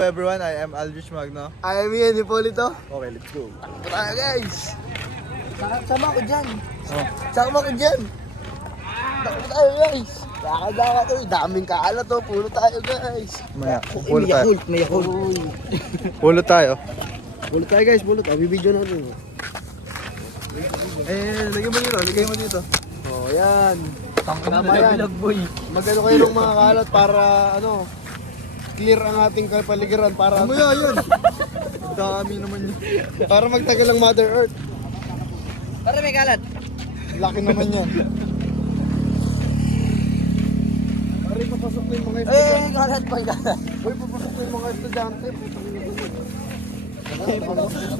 Everyone, I am Aldrich Magno. I am Ian Hipolito. Okay, let's go. Tara guys! Sama ko dyan. Oh. Sama ko dyan. Takbo tayo guys. Daka-daka to. Daming kaala to. Pulo tayo guys. Maya, pulo tayo. May Yakult. Pulo tayo. Pulo tayo guys. Pulo tayo. Bibidyo natin. Lagyan mo dito. Lagyan mo dito. Oh, yan. Tama yan. Magano kayo ng mga kalat para ano, clear ang ating kapaligiran para... Ano yan? Dami naman yun. Para magtagal ang Mother Earth. Para may kalat. Laki naman yan. Pare, papasok ko yung mga estudyante. Kalat pa kalat. Uy, papasok ko yung mga estudyante.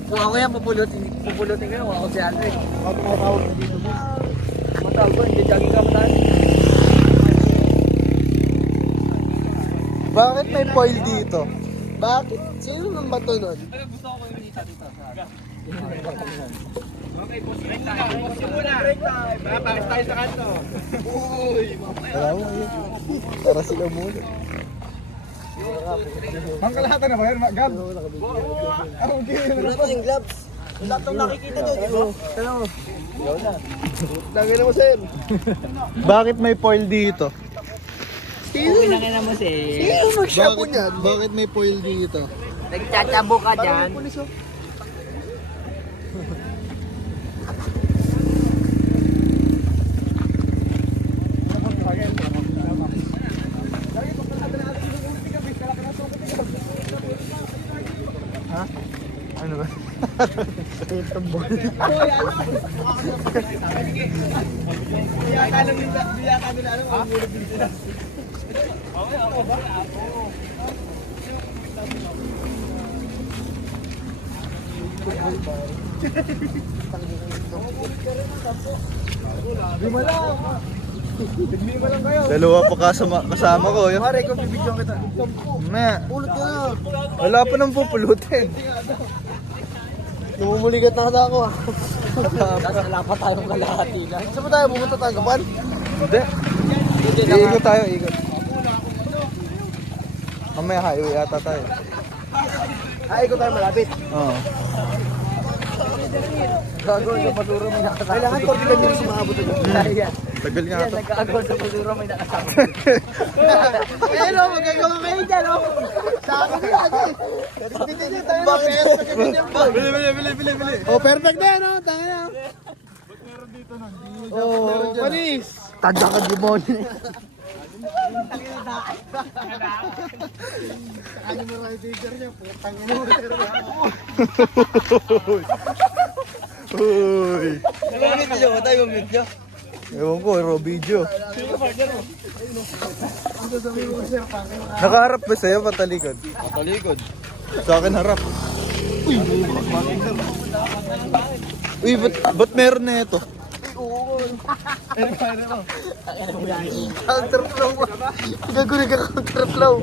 Kung ako yan, pupulutin ko yun. Ako si Andre. Bakit tumatawag na dito? Matawag ko, hindi jogging ka mataas. Bakit may foil dito? Bakit? Sino nang bato nun? Gusto ko yung dito. Bakit tayo sa kanto? Uy! Alam mo yun. Para sila muna. Ang kalahatan na ba yun, Gab? Wala pa yung gloves. Wala itong nakikita nyo, di ba? Ano? Lagay na mo, sir. Bakit may foil dito? Okay lang yan naman si... Sino nag-shabu Bakit, niyan? bakit may foil dito? Nagtsatsabu ka dyan. Pulis oh. Ano ba? Dalawa pa kasama ko. Yun. Pare, kung bibigyan kita. Maya, Pulot ka na. wala pa nang pupulutin. Namumuligat na ako ah. Tapos wala pa tayong kalahati lang. Saan ba tayo pumunta Tanggapan? Hindi. Iikot tayo, ikot. Mamaya highway ata tayo. Ay, ikaw tayo malapit. Oo. Gago, sa Paduro may nakasama. Kailangan ko bilang yung sumaabot ito. Tagal nga ito. Nagkakagol sa Paduro may nakasama. Ayun o, magagawa kayo dyan o. Sa akin yan eh. Hindi niyo tayo na pera. Bili. Oh, perfect na yan o. Tanga na. Oh, panis. Tanda ka demonyo. Ano mo rin teacher niya? Putang ina mo. Uy. Nagmamit nyo, matay yung mute nyo. Ewan ko, raw video. Ano sabi mo sir? Pangin mo. Nakaharap ba sa'yo, patalikod? Patalikod. Sa akin harap. Uy, ba't meron na ito? Counterflow ba? Gagawin ka counterflow.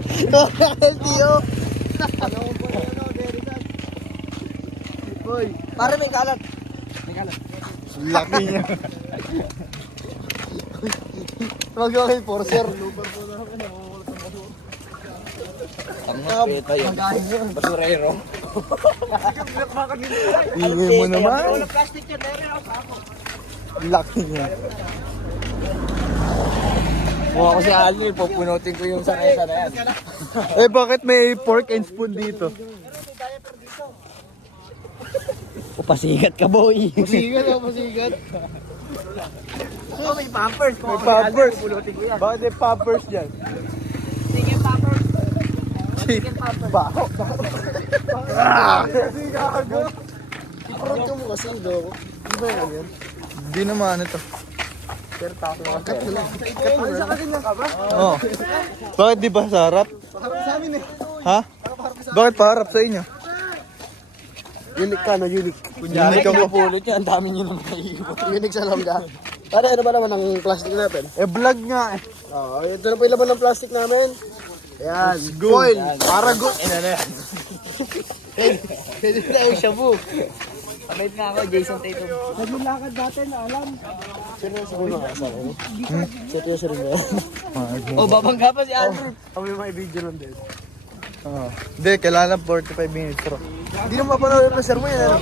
LTO. Boy. Para may kalat. Laki niya. Mag-okay for sir. Pangapeta yun. Basurero. Ingay mo naman. Plastic yan, Laki niya. Kung ako si Ali, pupunutin ko yung sanay-sanayan. Eh, bakit may fork and spoon dito? Pasigat ka, boy. Pasigat o, pasigat. Oh, may pampers. May pampers. Pupulutin ko yan. Bakit may pampers dyan? Sige, pampers. Baho. Kasi gago. Iparot ka mo kasi, Doko. Di ba yan? Hindi naman ito. Cut mo lang. Ano sa kanya ka ba? Oh. Bakit di ba sa harap? Sa amin eh. Ha? Bakit paharap sa inyo? Unique ka, no? Unique. Unique ka mo. Pupulit yan, ang dami nyo naman naiiwan. Unique sa lambda. Pare, ano ba naman ang plastic natin? Eh, vlog nga eh. Oh, ito na po yung laman ng plastic namin. Ayan, go. foil, para go. Ano yan? Pwede na yung shabu. Kabait nga ako, Jason Tatum. Naglulakad dati na alam. Seryoso rin mga kasama mo? Seryoso rin ba yan? O, babangga pa si Andrew. Kami may video nun din. Hindi, kailangan 45 minutes bro. Hindi naman mapanood yung sir mo yan, ano?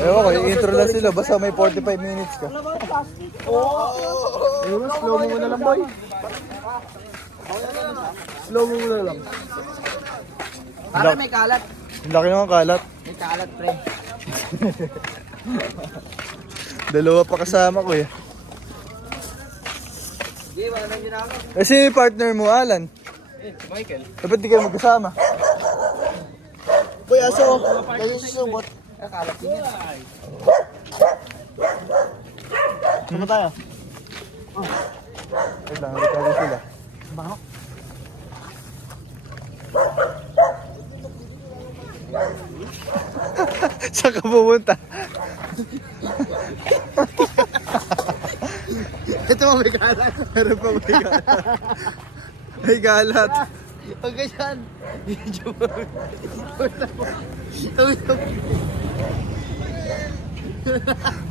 Ewan ko, intro lang sila. Basta may 45 minutes ka. Ayun, slow mo muna lang, boy. Slow mo muna lang. Para may kalat. Ang laki naman kalat. May kalat, pre. Dalawa pa kasama ko eh. Sige, wala nang ginagawa. Kasi partner mo, Alan. Michael. Dapat di kayo magkasama. Boy, aso. Kayo susubot. Kalat din yan. Saan tayo? Wait lang, regalo sila. Saan ka pupunta? Ito mo, may kalat. Meron pa may galat. May galat. Pag ganyan.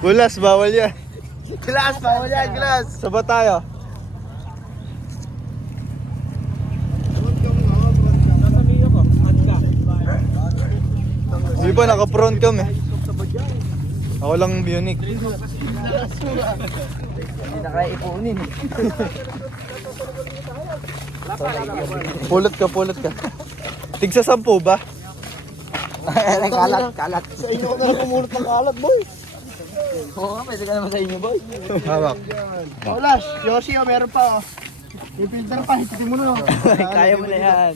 Bulas, bawal yan. Glass, bawal yan, glass. Saba tayo. Di ba naka-front cam eh. Ako lang unique. Hindi na kaya ipunin. Pulot ka. Tigsa 10 ba? Kalat. Sa inyo ko na kumulot ng kalat, boy. Oo nga, pwede ka naman sa inyo, boy. Hawak. Olas, Yoshi, oh, meron pa, oh. Yung filter pa, hititin mo na, oh. Kaya mo na yan.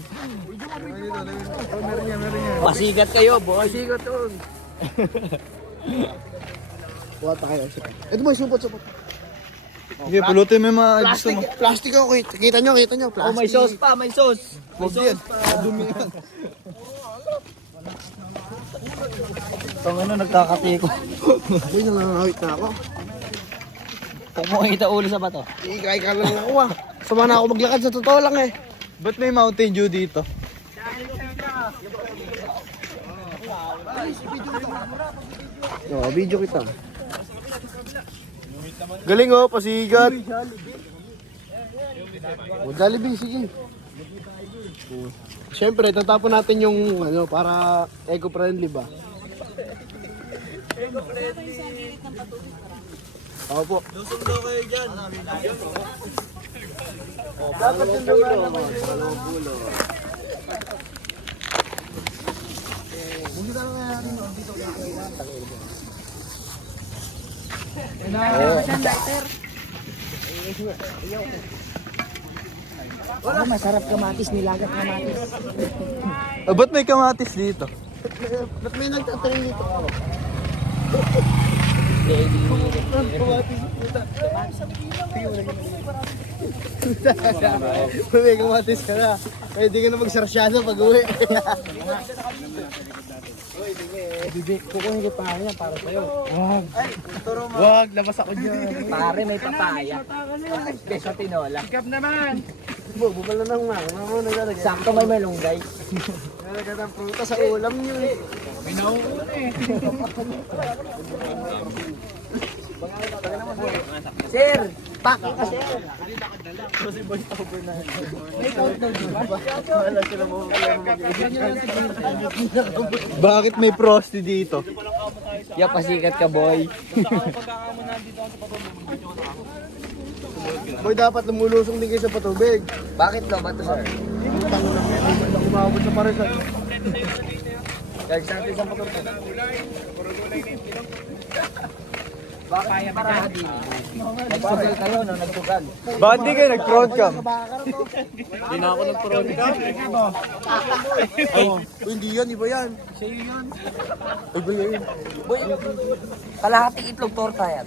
Meron yan. Pasigat kayo, boy. Pasigat to. Kuha tayo. Ito boy, supot. Sige, pulutin mo yung mga gusto mo. Plastic ako, kita nyo, plastic. Oh, may sauce pa, may sauce. Huwag yan. Dumi yan. Itong ano, nagkakatiko. Boy, nangangawit na ako. Kung makikita ulo sa bato. Ikay ka lang ako, ah. Sama na ako maglakad, sa totoo lang, eh. Ba't may Mountain Dew dito? Oo, video kita. Galing oh, pasigat. O, Jollibee, sige. Siyempre, tatapon natin yung, ano, para eco-friendly ba? Opo. Susundo kayo dyan. Dapat yung dumaan naman yung bulo. Wala, masarap kamatis, nilagat kamatis. Ba't may kamatis dito? Ba't may nagtatanim dito? May kamatis ka na. Pwede ka na magsarsyado pag uwi. Bibig, kukunin kita niya para sa'yo. Wag, labas ako dyan. Pare, may papaya. Keso tinola. Bubal na ng mga. Ano mo naglalagay? Sakto may malunggay. Naglalagay ng prutas sa ulam nyo eh. Sir, pak ka sir. Bakit may frosty dito? Ya, pasikat ka boy. Boy, dapat lumulusong din kayo sa patubig. Bakit lo ba to sir? Tango na kaya. Hindi kumabot sa parisan. Guys, natin sa motor ko. Baka kaya para din. Nagsugal kayo, no? Nagsugal. Bakit di kayo nag-front cam? Hindi na ako nag-front ka. Ay, hindi yan, iba yan. Iba yan. Boy, kalahating itlog torta yan.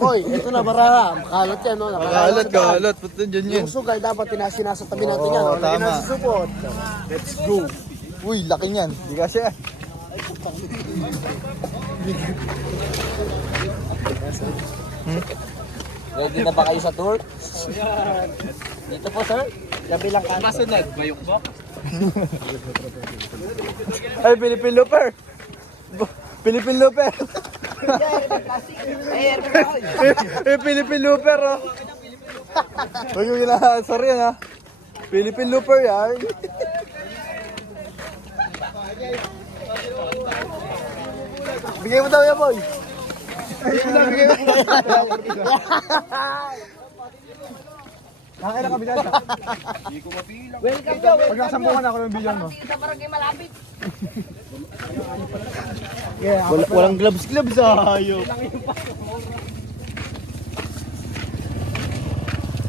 Boy, ito na bara. Makalat yan, no? Kalat, kalat. Ba't nandyan yun? Yung sugal, dapat sinasa tabi natin yan. Oo, Lagyan tama. natin sa supot. Let's go. Uy, laki niyan. Di kasi ah. Ready na ba kayo sa tour? Dito po sir. Kabilang kanto. Masunod, mayok ba? Ay, Philippine Looper. Philippine Looper. Philippine Looper, oh. Huwag yung sorry yan, ha. Philippine Looper yan. Bigay mo daw yan, boy. Bigay mo. Kakain na kami dyan. Welcome daw. Pag nasambukan ako ng bilyan mo. Sa barangay malapit. Walang gloves ayaw.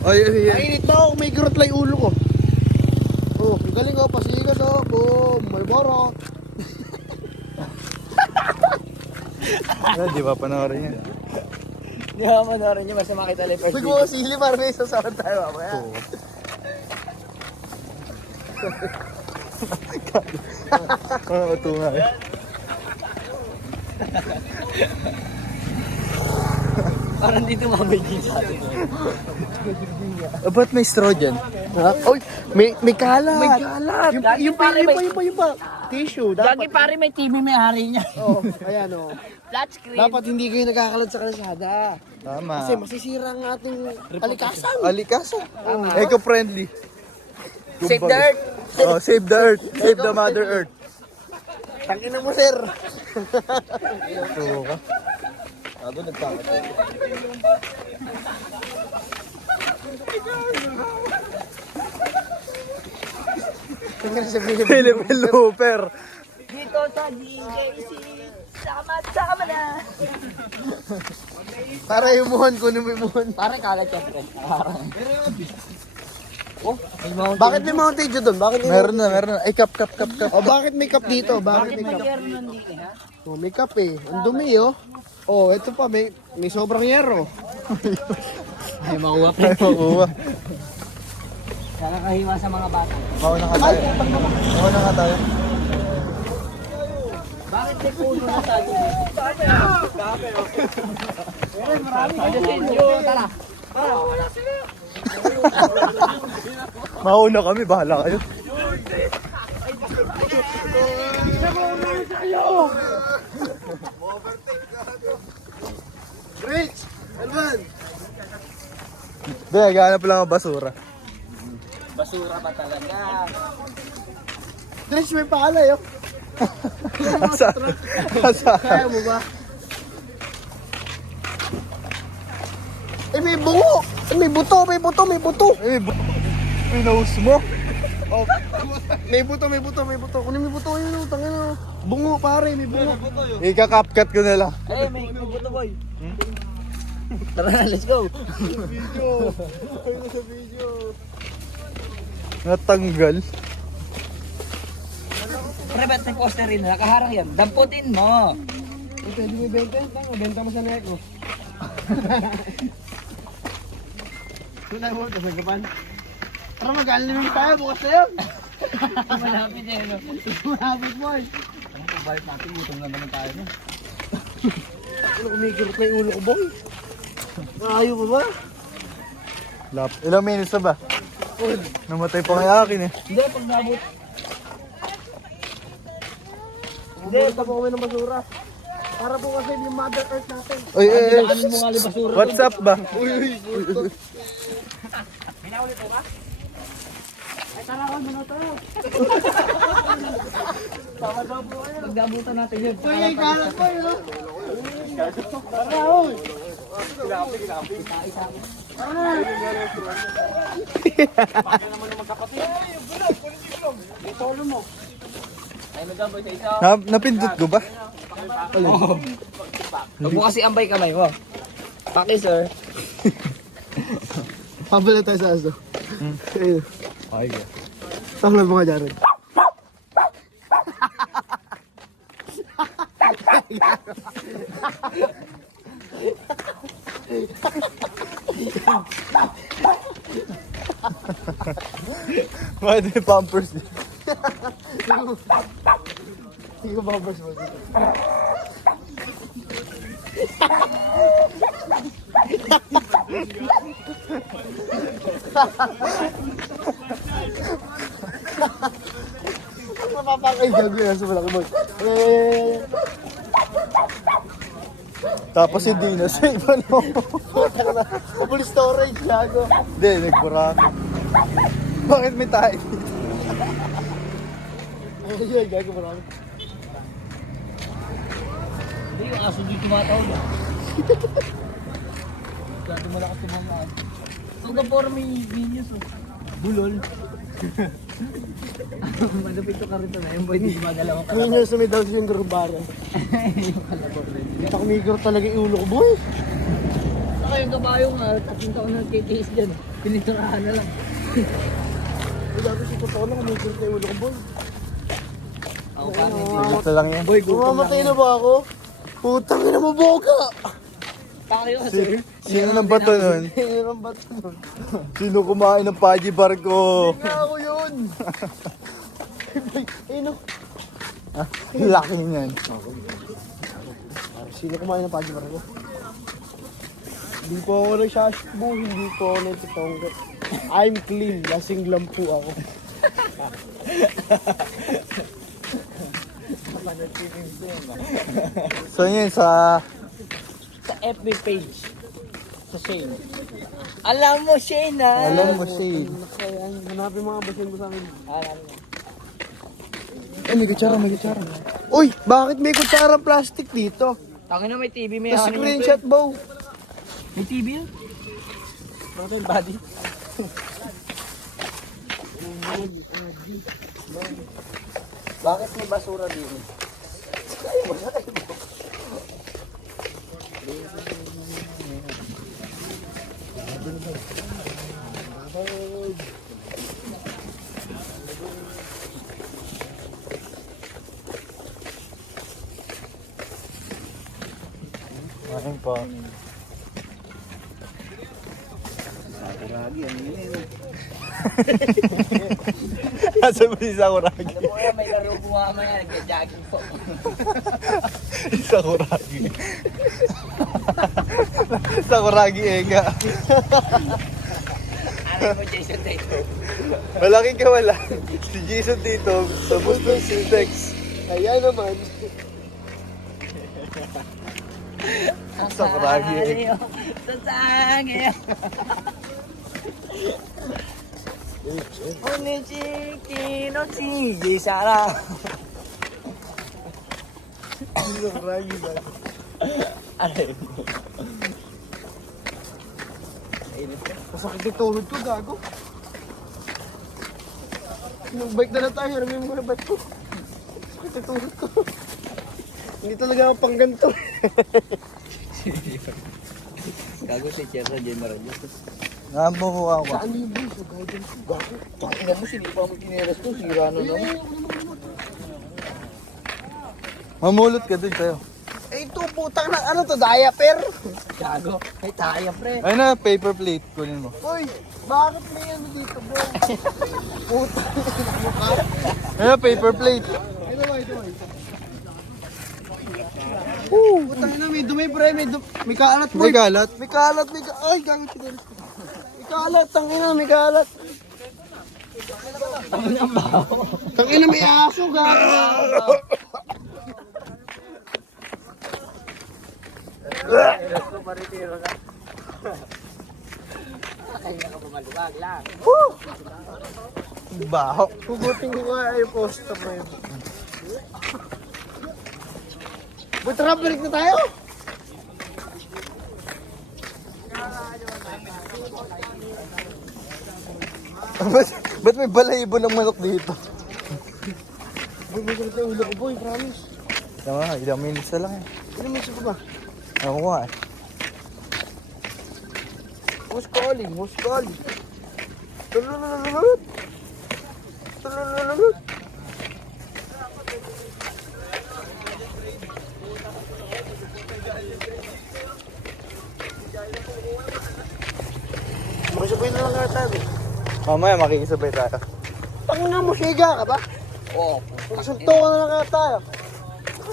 Ay, Mainit na ako, may gurot lang yung ulo ko. Oh, ang galing oh, pasigas oh. Boom, Malboro. di ba panoorin niya? Hindi ako manorin niyo. Basta makita lang first Pag video. mo sili, para may sasawan tayo mamaya. Ito nga eh. Parang dito mabigin sa atin. Ba't may straw dyan? Ha? Oy, may kalat. May kalat. Yung pa. Tissue, Lagi dapat. pare may TV may hari niya. Oh, ayan oh. Flat screen. Dapat hindi kayo nagkakalat sa kalsada. Tama. Kasi masisira ang ating kalikasan. Alikasan. Eco-friendly. Save the earth. Oh, save the earth. Save the mother earth. Tangina mo, sir. Ito ka. Ako nagpangat. Tangina sa Philippines. Philippine Looper. Dito sa DJC. Sama na. Para imuhan ko na may imuhan. Pare kalat yan, pre. Oh, may mga Bakit may Mountain Dew doon? Bakit may... Meron na. Ay, cup. Oh, bakit may cup dito? Bakit may cup? meron nandito, ha? Oh, may cup eh. Ang dumi oh. Oh, ito pa may sobrang yero. Ay, makuha, pre. Ay, makuha. Nakakahiwa sa mga bata. Mauna ka tayo. Mauna ka tayo. Bakit may puno na sa atin? Marami. Tara. Mauna kami. Bahala kayo. Rich! Alvan! Doon, naghahanap lang ang basura. Basura pa talaga. Rich, may paalay oh. Asa? Kaya mo ba? Eh, may bungo! Eh, may buto! Eh, pinost mo. Oh, may buto! Kunin mo yung buto yun, tangin na. Bungo, pare, may bungo. Ika-capcut ko na lang. Eh, may buto boy. Tara na, let's go. Video! Kayo na sa video. Natanggal. Pre, ba't may poster rin? Nakaharang yan. Damputin mo. Eh, pwede mo ibenta yun, benta mo sa net mo. Doon tayo mo, tapos nagkapan. Tara, mag-alimim tayo, bukas na yun. Malapit eh, no? Malapit mo eh. Ano pa balik natin? Gutom na naman tayo. Ano, kumikirot na yung ulo ko, boy. Ayaw mo ba? Ilang minutes na ba? Namatay pa kaya akin eh. Hindi, pag nabot. Hindi, tabo kami ng basura. Para po kasi yung Mother Earth natin. Oy, Ano mo nga libasura? What's up ba? Uy, Pag nabutan natin yun. Uy, ay kalat po yun. Tara, uy. Napindot ko ba? Huwag mo kasi ambay kamay mo. Paki, sir. Pabala tayo sa aso. Ayun. Okay ka. Tanglad mo nga dyan. Bakit may pampers din? Hindi ko bumpers mo dito. Mapapakay gago yan sa malaki boy. Tapos hindi na save ano? Full storage gago. Hindi, nagbura ako. Bakit may tayo? Ayun, gago marami. Hindi, yung aso dito tumatawag. Gado malakas tumamaan. Ito ka por may genius oh. Bulol. Malapit to karito na. Yung boy hindi magalaw ang Kung nyo sumidal siya yung grubara. Yung kalabor rin. Hindi pa kumigor talaga yung ulo ko, boy. Saka yung kabayo nga, papunta ko ng KKS dyan. Piniturahan na lang. Ay, dati si totoo lang, kumigor na yung ulo ko, boy. Ako pa hindi. Basta lang yan. Boy, gutom Mamamatay na ba ako? Putang ina mo, boga! Tayo kasi. Sino nang bato nun? Ayun ang bato nun. Sino kumain ng Paji bar ko? Hindi nga ako yun! Ayun o. Ah, laki niyan. Sino kumain ng pagibar ko? Hindi po ako nagsashbo, hindi po ako nagtitongkat. I'm clean, lasing lang po ako. So yun, sa Sa FB page. Sa Shane. Alam mo Shane ha? alam mo si... Kaya hanapin mga basin mo sa akin. Alam mo. Eh, may kutsara, may kutsara. Uy, bakit may kutsarang plastic dito? Tangin na may TV, may Tapos ano screenshot bow. May TV yun? Bakit yung body? Bakit may basura dito? Ayun pa. Nasa mo si Sakuragi. Alam mo yan, may laro po mamaya, nag-jogging po. Sakuragi. Sakuragi Ega. Alam mo Jason Tatum. Malaking kawala. Si Jason dito, sa Boston Syntax. Ayan naman. Sakuragi Ega. Sasangyo. Onichiki no chiji sara. Sakuragi ba? Aray. Masakit yung tuhod ko, gago. Nag-bike na tayo, harapin mo na bike ko. Masakit yung tuhod ko. Hindi talaga ako pang ganito. Gago si Cherra J. Maranyo. Namukuha ko. Saan yung boy? Sa guidance ko, gago. Pakinggan mo, sinipa mo kineras ko, sira na naman. Mamulot ka din tayo. Eh ito, putang na, ano to, diaper? Gago, may tayo pre. Ayun na, paper plate. Kunin mo. Uy, bakit may ano dito, bro? Putang na mukha. Ayun na, paper plate. Ito ba, ito ba? Putang na, may dumi, pre, may kaalat, boy. May galat. May kalat, ay, gago chinelas ko. May kalat, tangina, may kalat. Tangin ang baho. Tangina, may aso, gago. Ko maritiro ka. Kaya ka pumalubag lang. Baho. Hugutin ko nga yung poster na yun. Boy, tara, balik na tayo. Ba't may balahibo ng manok dito? Boy, may sakit na ulo ko, boy, promise. Tama, ilang minutes na lang eh. Ano may ko ba? Ako nga eh. Who's calling? Who's calling? Tululululul. Tululululul. Makisabay na lang nga tayo. Mamaya makikisabay tayo. Tangina mo, higa ka ba? Oo. Magsunto ka na lang nga tayo.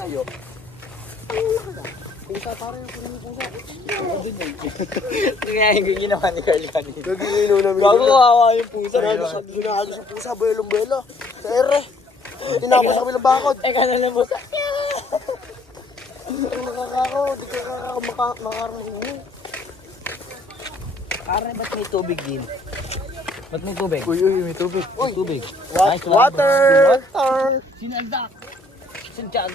Ayo. Pusa, parang yung puno pusa. Kaya yung ginawa ni Carl kanina. Nagiginaw namin. Gago kawawa yung pusa. Ginagawa sa pusa, buelo-buelo. Sa ere. Tinapos sa kabilang bakod. Eka na lang pusa. Ang nakakako, di ka makakarang. Pare, ba't may tubig din? Ba't may tubig? Uy, may tubig. May tubig. Water! Sinaldak. Sinjag.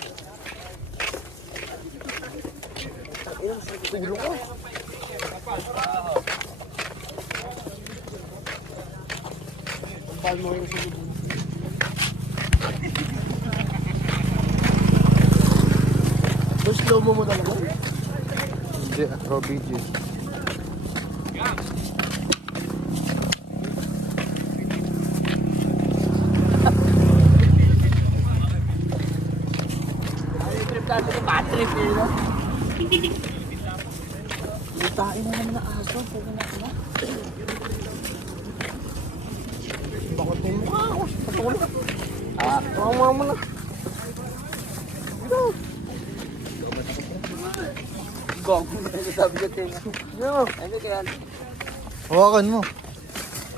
Slow mo talaga. Hindi, raw video. Trip natin yung bad trip eh, no? Lutain na naman na aso. Pwede na na. Bakit mo mukha ako? Patulog. Ah, Mama mo na. gong. Sabi ko tayo. Yan. Ano kaya? Hawakan mo.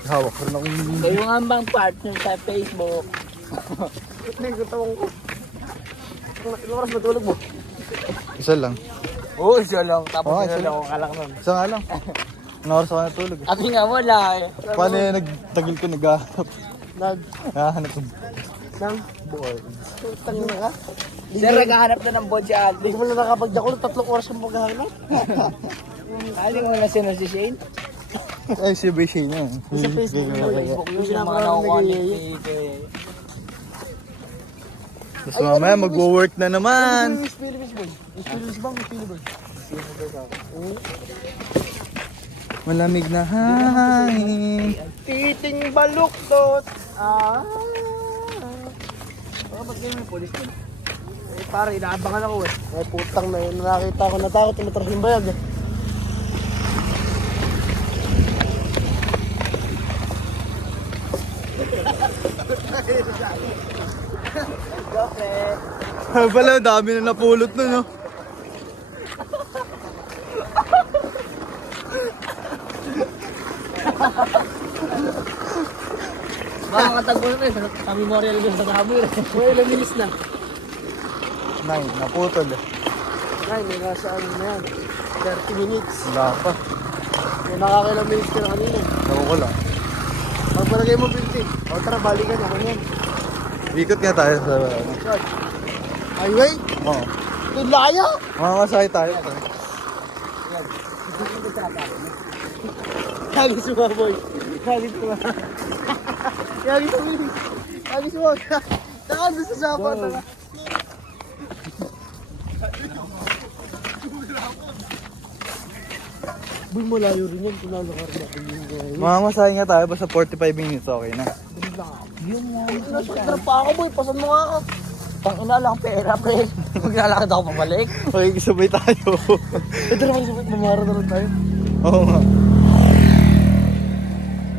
Hawak rin ako. Kayo nga bang partner sa Facebook? Hindi ko tawang ko. Ilang oras matulog mo? Isa lang. Oo, siya lang. Tapos Oo, siya siya lang ako kalak nun. Isa nga lang. Anong oras ako natulog eh. Kasi nga wala eh. Paano yung nagtagil ko naghahanap? Naghahanap ko. Nang? Buhay. Tangin na ka? Sir, naghahanap na ng bod si Aldi. Hindi ko pala nakapagdakulo. 3 oras kang maghahanap. Ano mo na siya si Shane? Ay, si Beshi niya. Sa Facebook mo. Yung Yung mga nakukuha kay... Tapos mamaya mag-work na naman. Miss Philippines boy. Miss Philippines ba? Miss Philippines. Malamig na hangin. Titing baluktot. Ba't ganyan may polis din? Eh pare, inaabangan ako eh. Eh putang na yun. Nakakita ko. Natakot. Tumatras yung bayag eh. Pala, dami na napulot nun, no? Makakatagpo na tayo sa memorial doon sa Kabir. May ilang minutes na. 9, naputol eh. Ay, may nasa ano na yan. 30 minutes. Wala pa. May nakakailang minutes ka na kanina. Ako ko lang. Pag palagay mo 50. O tara, balikan ako yan. Ikot nga tayo sa ano. Highway? Oo. Doon layo! Makakasakay tayo. Lagi sumaboy. Lagi sumaboy. Lagi sumaboy. Lagi sumaboy. Taka doon sa sapa. Taka. Boy, malayo rin yan. Kinalakar na ko yung Makakasakay nga tayo basta 45 minutes okay na. Yun nga. nasa pa ako boy. Pasan mo nga ako. Pang ina lang pera, pre. Maglalakad ako pabalik. Makikisabay tayo. Ito naman sa mamara na rin tayo. Oo nga.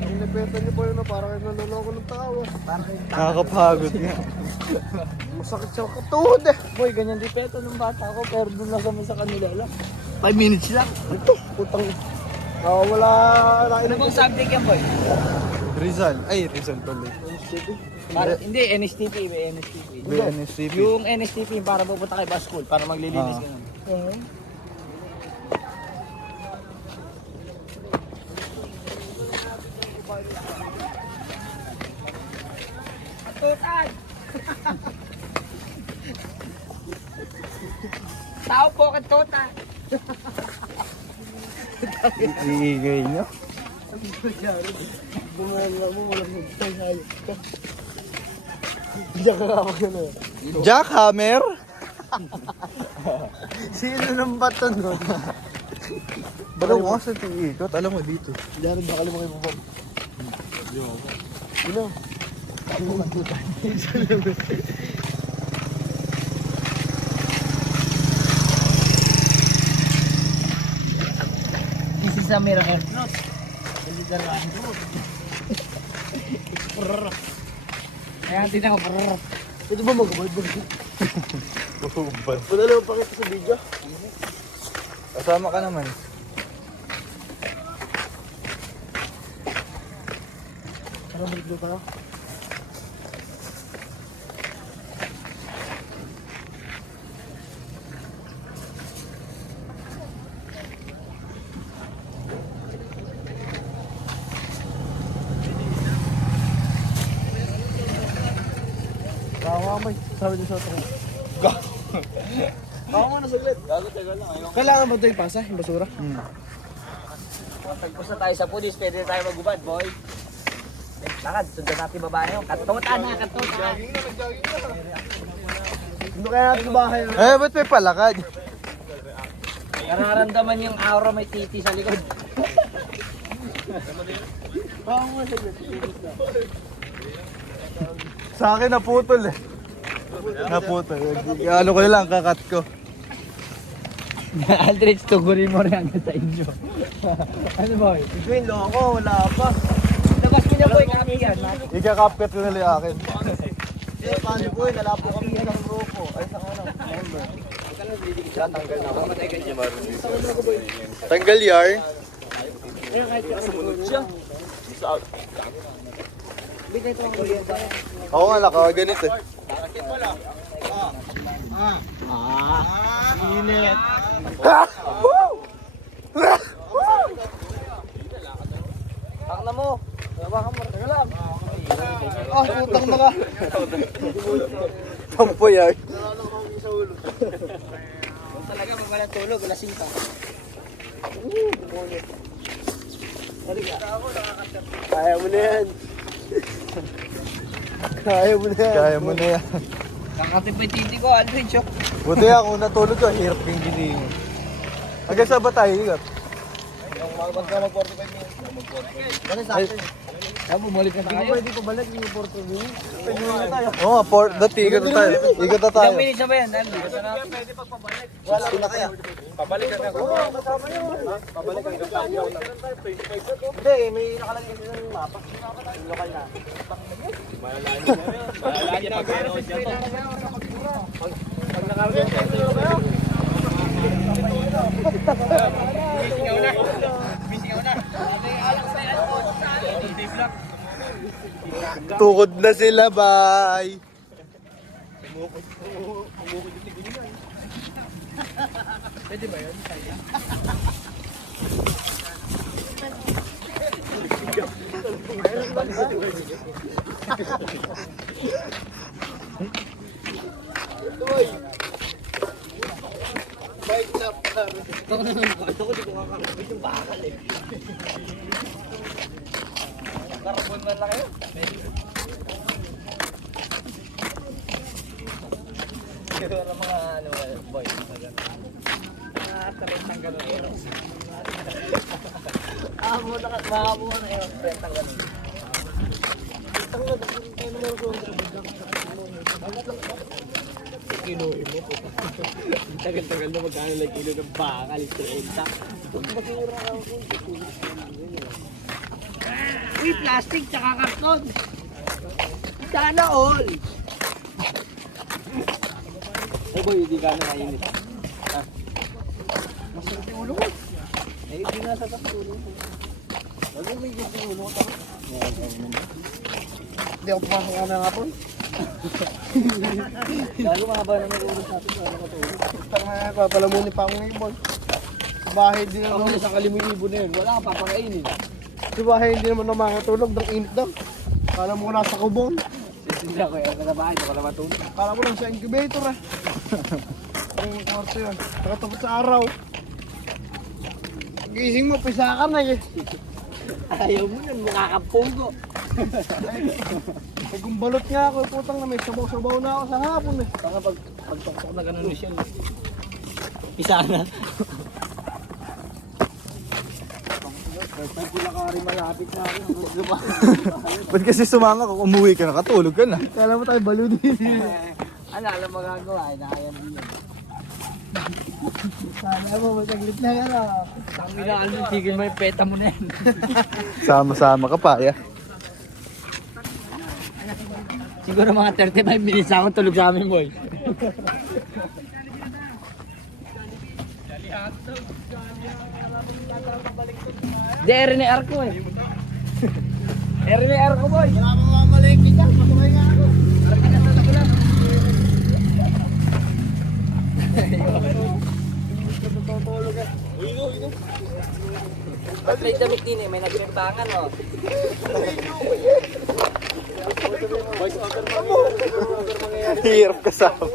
Ang napeta niyo po yun na parang kayo naloloko ng tao. Nakakapagod nga. Masakit sa katuhod eh. Boy, ganyan di peto nung bata ko, pero doon lang kami sa kanila lang. 5 minutes lang. Ito, putang. Wala na Ano bang subject yan, boy? Rizal. Ay, Rizal tuloy. Hindi, NSTP, may NSTP. BNSCP. Yung NSTP para pupunta kay bus school, para maglilinis ka nun. Tutan! Tao po ka tutan! Iigay nyo. Bumala mo, walang magtay hayop ka. Diyan ka ako na. Jackhammer? Sino ng bato nun? Baro mo sa tiikot. Alam mo dito. Diyan, baka lumaki mo ba? Sino? This is a miracle fruit. This is a random. Ayan, tignan ko. Ito ba magabay ba? Ubad. Wala lang pakita sa video. Kasama ka naman. Parang balik doon ka. sabi doon sa otro. Ako muna saglit. Kailangan ba ito ipasa, yung basura? Pagpus na tayo sa pulis, pwede na tayo magubad, boy. Lakad, sundan natin babae yun. Katuta na, katuta. Hindi kaya natin sa bahay. Eh, ba't may palakad? Nararamdaman yung aura may titi sa likod. Ako muna saglit. Sa akin naputol eh. Naputol. Ano ko na lang, kakat ko. Aldrich, tugurin mo rin hanggang sa inyo. Ano boy? Between loko, wala pa. Labas mo niya boy, kami yan. Ikakapkat ko na lang yung akin. Eh, paano po yun? Nalapo kami ng grupo. Ay, sa ano? Member. Tanggal yarn. Ako nga nakaganito eh. Init. Takna mo. Hawakan mo. Teka lang. Utang na ka. Sampo yarn. Kung talaga pag wala tulog, wala singka. Kaya mo na yan. Kaya mo na yan. Kaya mo na yan. Kakatip yung titi ko, Aldrich. Oh. Buti nga kung natulog ko, hirap kang giningan. Hanggang saan ba tayo, Igat? Kasi sa akin. Kaya bumalik na Hindi tayo. pwede pa balik yung Porto View. Pwede na tayo. Oo nga, dati igat na tayo. Igat na tayo. Ilang minutes na ba yan, Aldrich? Wala na kaya. Hindi, may nakalagay dito ng mapa. Yung lokal na. Tukod na sila, bye! Karabon man lang kayo. Pero ang mga ano, boy. Tarentang gano'n. Makabuha na yun. Tarentang gano'n. Kinuhin mo po. Tagal-tagal na magkano lang kilo ng bakal. Tarenta. Uy, plastic tsaka karton. Sana all. Ay boy, hindi ka na mainit. Masarap yung ulo ko. Eh, hindi na sa ulo ko. Wag mo may gusto yung ulo ko. Hindi ako pumasok ka na nga po. Gago mahaba na may ulo sa atin. Ano ko to? Papalamunin pa ako ng ibon. Sa bahay din Ako naman. na sa kalimibo na yun. Wala kang papakainin. Sa bahay hindi naman na makatulog ng init daw. Kala mo nasa kubon. Hindi ako eh. Sa bahay, hindi ko na matulog. Kala mo lang sa incubator ah. Ang kwarto yun. Nakatapos sa araw. Gising mo, pisa ka na eh. Ayaw mo nun, mukha kang pugo. Ay, gumbalot nga ako, putang na may sabaw-sabaw na ako sa hapon eh. Baka pagtoktok na ganun ni Michelle. Isa na. Pag pula ka rin malapit na ako. Ba't kasi sumama ka, umuwi ka, nakatulog ka na. Kala mo tayo balo din. Ano, alam magagawa. Inakayang din yun. Sana mo, mataglit na yan ah. Tangi na ano, tigil mo yung peta mo na yan. Sama-sama ka pa, ya. Siguro mga 35 minutes ako tulog sa amin, boy. Di, RNR ko eh. RNR ko, boy. Wala mong mamalik kita, pasakay nga ako. Ba't may damit din eh, may nagbimbangan oh. sir mangyayari. Hirap kasama.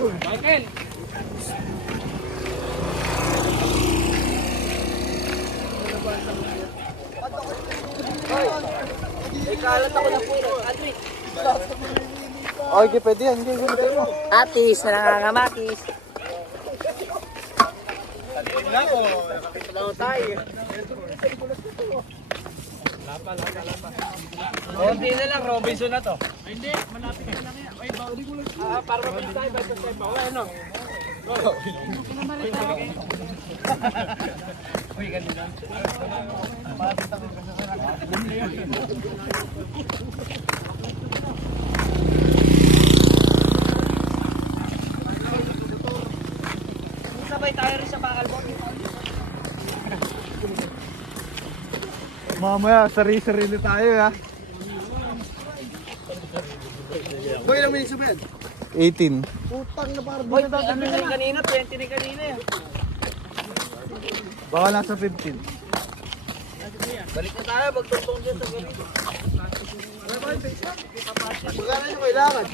Michael! May kalat ako ng puno. Adri! Okay, pwede yan. Okay, mo. Atis na nangangamatis. Hindi na lang, Robinson na to. Hindi, malapit na lang yan. Para mabilis tayo, basta tayo pa. Wala, ano? Uy, ganito. Sabay tayo rin sa bakal mo. Mamaya, sarili-sarili tayo ha. Boy, ilang minutes ba yan? 18. Putang na parang Boy, ano na yung kanina? 20 na yung kanina yan. Baka nasa 15. Balik na tayo, magtutong dyan sa gabi. magkano nyo kailangan?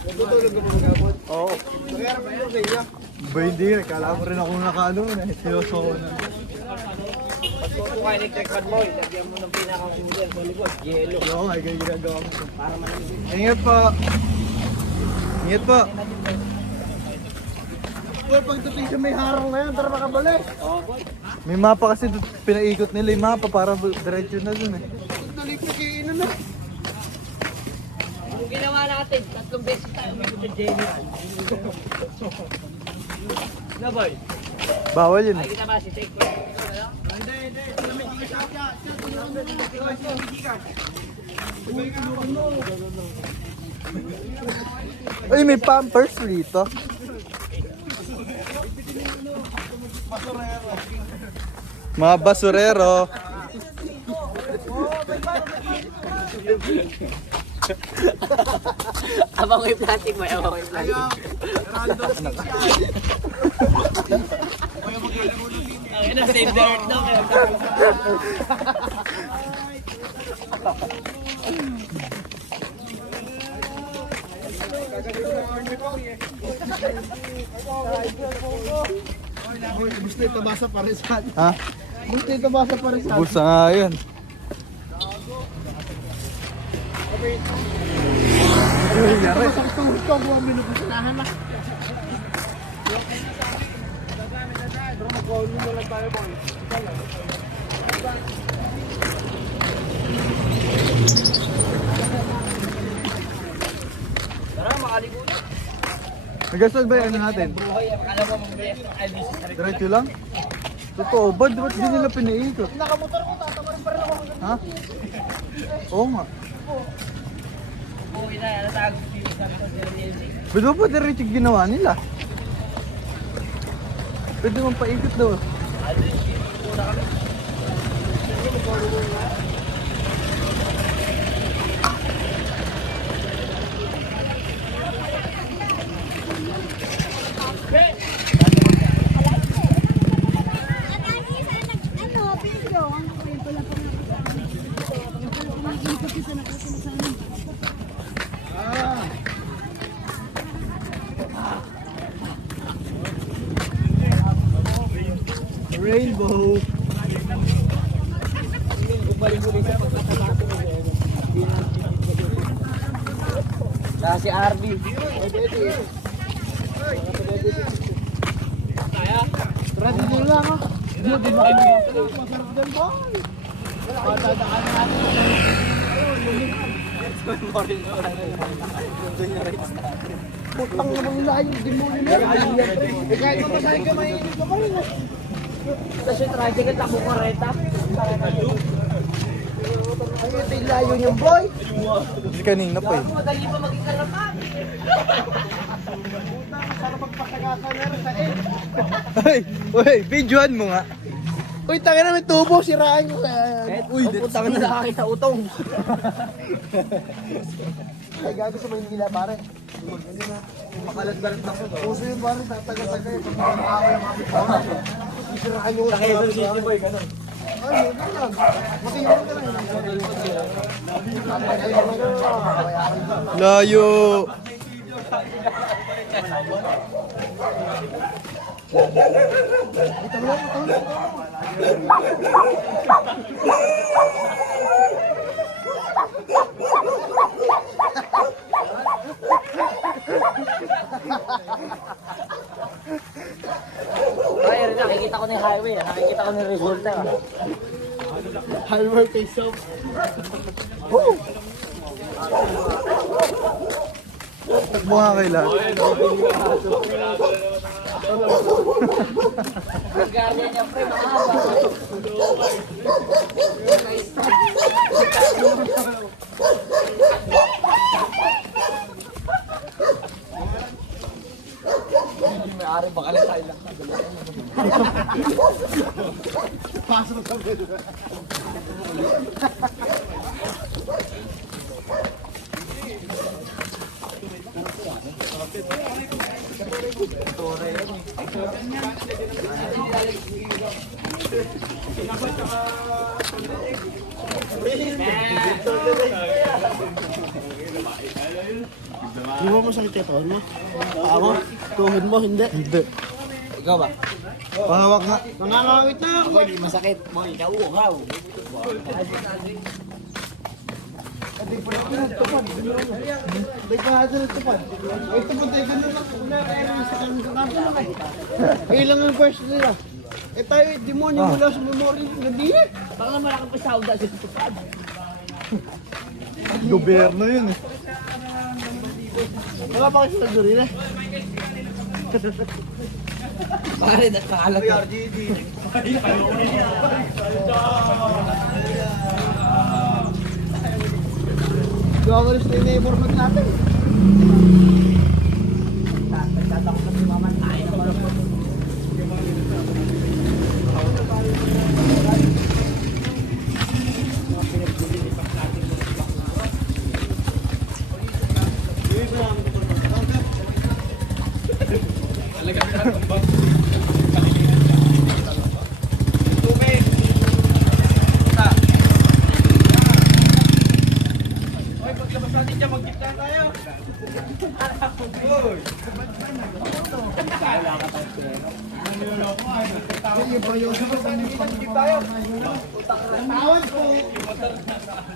Natutulog ka pa mag-abot. Oo. Magkano pa yun sa inyo? Ba hindi, kala ko rin ako nakano na. Siyoso na. Pag kung kayo electric fan mo, ilagyan mo ng pinaka-cooler sa likod. Yelo. Oo, ay kayo ginagawa ko. Para malamig. Ingat po. Ingat po. Boy, pagdating sa may harang na yan, tara makabalik. May mapa kasi pinaikot nila yung mapa para diretso na dun eh. Tuloy pa kayo na. Kung ginawa natin, 3 beses tayo may sa Jenny. Na boy? Bawal yun Ay, eh. kita ba si Take Point? Uy, may pampers dito. Mga basurero. Abang ko yung plastic mo, abang ko yung plastic. Ay, na, save the earth na. Gusto ito basa parisan. Ha? Gusto ito basa parisan. Ubus na nga yun. Basta tuhod ko, buwan minuto sinahan na. Pero mag-call na lang tayo, boy. Tara, makaligo na. Nagasal ba yung ano natin? Buhay, alam mo mong best. Ay, this is Diretso lang? Totoo ba? Ba't di nila pinaikot? Nakamotor ko, tatawarin pa rin ako. Ha? Oo nga. buhay na. Natagos dito sa LC. Ba't ba diretso yung ginawa nila? Pwede mong paikot daw. Rainbow. Saka si RB. Ready nyo lang ha. Hindi, di ba kayo masarap din, boy. Wala, dadaan natin. Putang naman layo, demonyo na yan. Eh kahit mamasay ka, mainit ka pa rin. Tapos yung tricycle, takbo ko reta. Ay, ito yung layo niyan, boy. Kasi kanina pa eh. Madali pa maging karapan. Para magpasagasan na rin sa eh. Uy, videoan mo nga. Uy, tangin na may tubo, siraan nyo. Uy, putang na nakakita utong. Ay, gago sa Maynila, pare. Makalat-balat ako. Puso yun, pare, tatagal-tagal. Pag makakaway ang mga pare. Sisiraan nyo. Quezon City boy, ganun. Ay, hindi lang. Makiyaw ka lang. Layo. Ay, nakikita ko na yung highway, nakikita ko na yung resulta. Highway face off. Takbo nga kay lahat. Ang guardia niya, pre, mahaba. May-ari, baka lang tayo lang. Pasok sa bed. Di mo masakit yung tuhod mo? Ako? Tuhod mo, hindi. Hindi. Ikaw ba? Pahawak nga. Nangangawit na ako. Hindi masakit. Mo, ikaw, uhaw. May kahado ng tupad. Ay, tupad tayo ganun lang. Una, kaya naman sa kanto lang eh. Ilang ang first nila. Eh tayo, demonyo mula sa memory. Nandili. Baka malaki pa sa auda sa tupad. Gobyerno yun eh. Wala pa kayo sa gorila. Pare, nakalat. Gagalis na yung neighborhood natin. Nagtatakot na si mama tayo na marapot. Tawad po.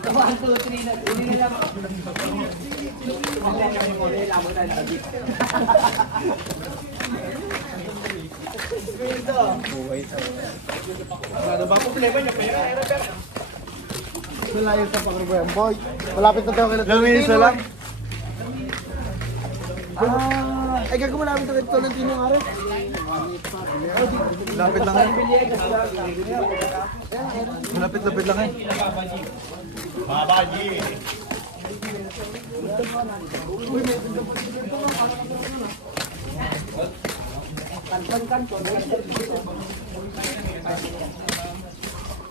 Tawaan po, Trina. Hindi nila Malayo sa pangrubayan, boy. Malapit na tayo kay Lamig isa lang. Ay, gago malapit na kay Tolentino nga rin. Lapit lang eh. Malapit-lapit lang eh.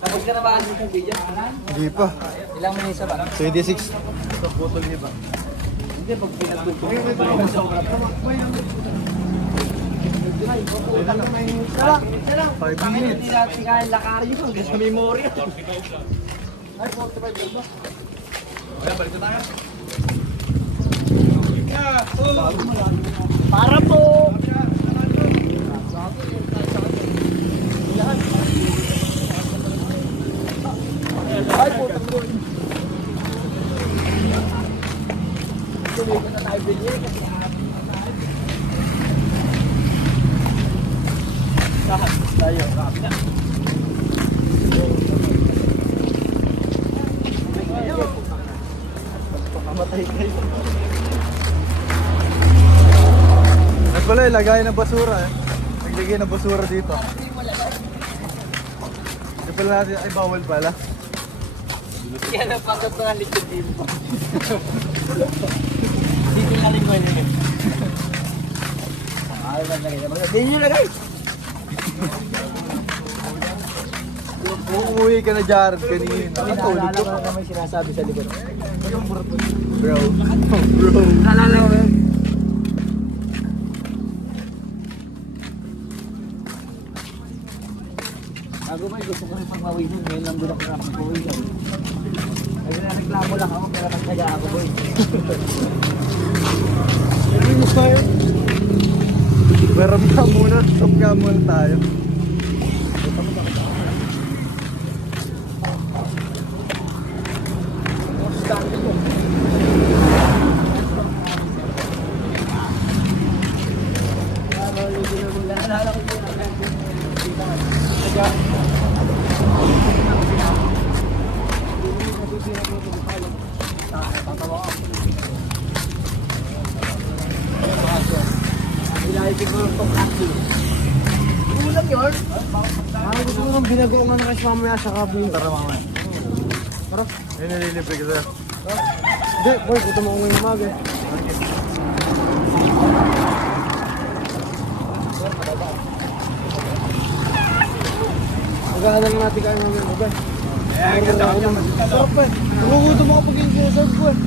Tapos ka na ba ang video? Hindi pa. Ilang minisa ba? 26. Sa putol niya ba? Hindi, pag pinagtutuloy. 5 minutes. Hindi natin kaya lakarin yun. Kasi memory. Ay, 45 ba? Para po! Ay, putang doon. Tumigil na tayo binili kasi tayo. Pakamatay kayo. lagay ng basura eh. Naglagay ng basura dito. Hindi pala natin, ay bawal pala. Yan ang pagkatuhan likod dito. Dito nga rin mo yun. Ay, ba't lagay na? Hindi nyo lagay! Uuwi ka na Jared kanina. Nakatulog Naalala ko. ko na may sinasabi sa likod. Bro. Bro. Naalala ko yun. Bago ba, gusto ko rin pagmawisin. Ngayon lang doon ako nakapagpawisin. Nagreklamo lang ako, pero nagkaya ako, boy. Nagrinis tayo. Meron ka muna. Stop ka muna tayo. Naalala ko yun. Ilahipin ko yung pag-acting. Kulang yun. Gusto ko nang binagoong nga na kasi mamaya sa kabin. Tara mamaya. Tara. May nililibre ka sa'yo. Hindi, boy, gusto mo ko ngayong umaga. Mag-aalang natin kayo mamaya, boy. Sarap eh. Nagugutom ako pag yung sinasabi ko eh.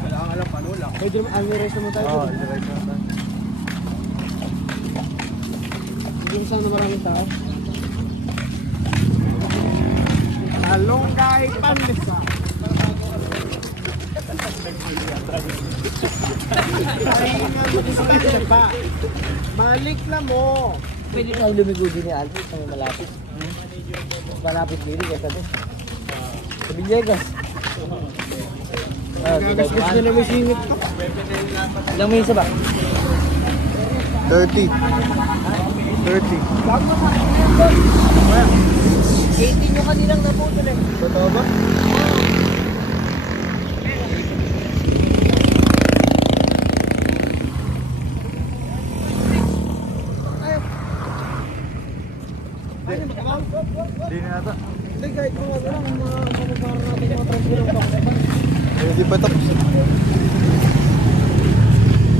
Wala kang alam, paano lang. Pwede rest naman tayo. Oo, boy. direct na tayo. Hindi mo sana maraming tao. Malunggay pandesa. Balik na mo. Pwede tayo lumigo din ni Alfred sa may malapit. Malapit dito kasi ito. Sa Villegas. Gagasgas na na may singit ka. Ilang mo isa ba? 30. 30. 18 yung kanilang naputol eh. Totoo ba? Hindi na ata. Hindi, kahit kung ano lang, mamagara natin mga transfer ng box. Hindi pa tapos.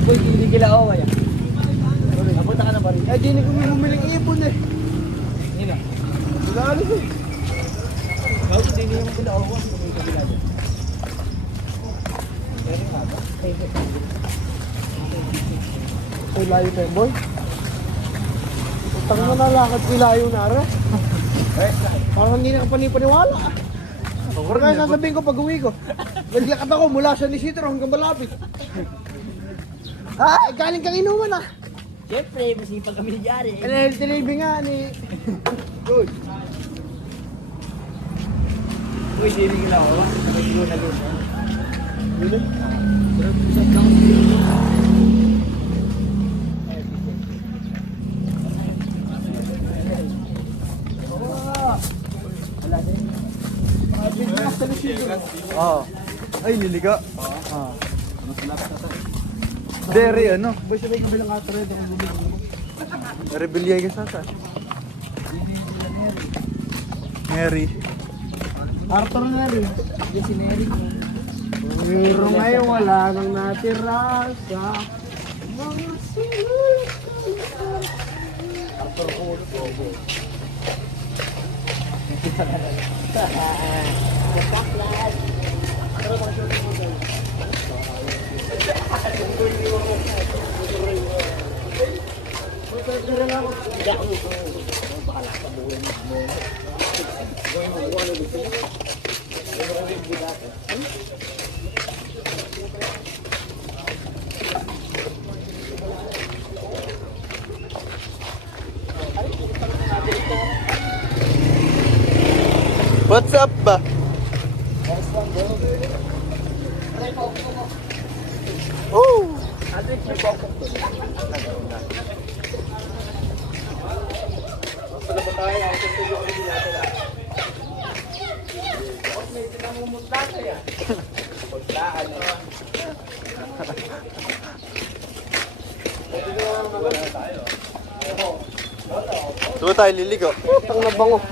Uy, hindi kila ako kaya. Napunta ka na ba rin? Eh, di na kami humiling ibon eh. Nino? Lalo eh. Bago hindi naman kila ako. Kabila dyan. Ay, layo tayo, boy. Utang mo na lakad ko layo na rin. Parang hindi na ka panipaniwala. Pero kaya sasabihin ko pag uwi ko, naglakad ako mula sa Nisitro hanggang malapit. Ah, galing kang inuman ah. Siyempre, masipag kami ni Jari. LLTV nga ni... Good. Uy, hindi kila ako. Nag-go na doon. Oo. Ay, liliga. Oo. Dere, ano? Boy, sabay kabilang atro ito kung bumili mo. Rebellion ka sasa. Mary. Arthur na rin. Yung si Mary. Pero ngayon wala nang natira sa mga sinulit. What's up ba? Oh! Puro tayo liligo. Putang na bango.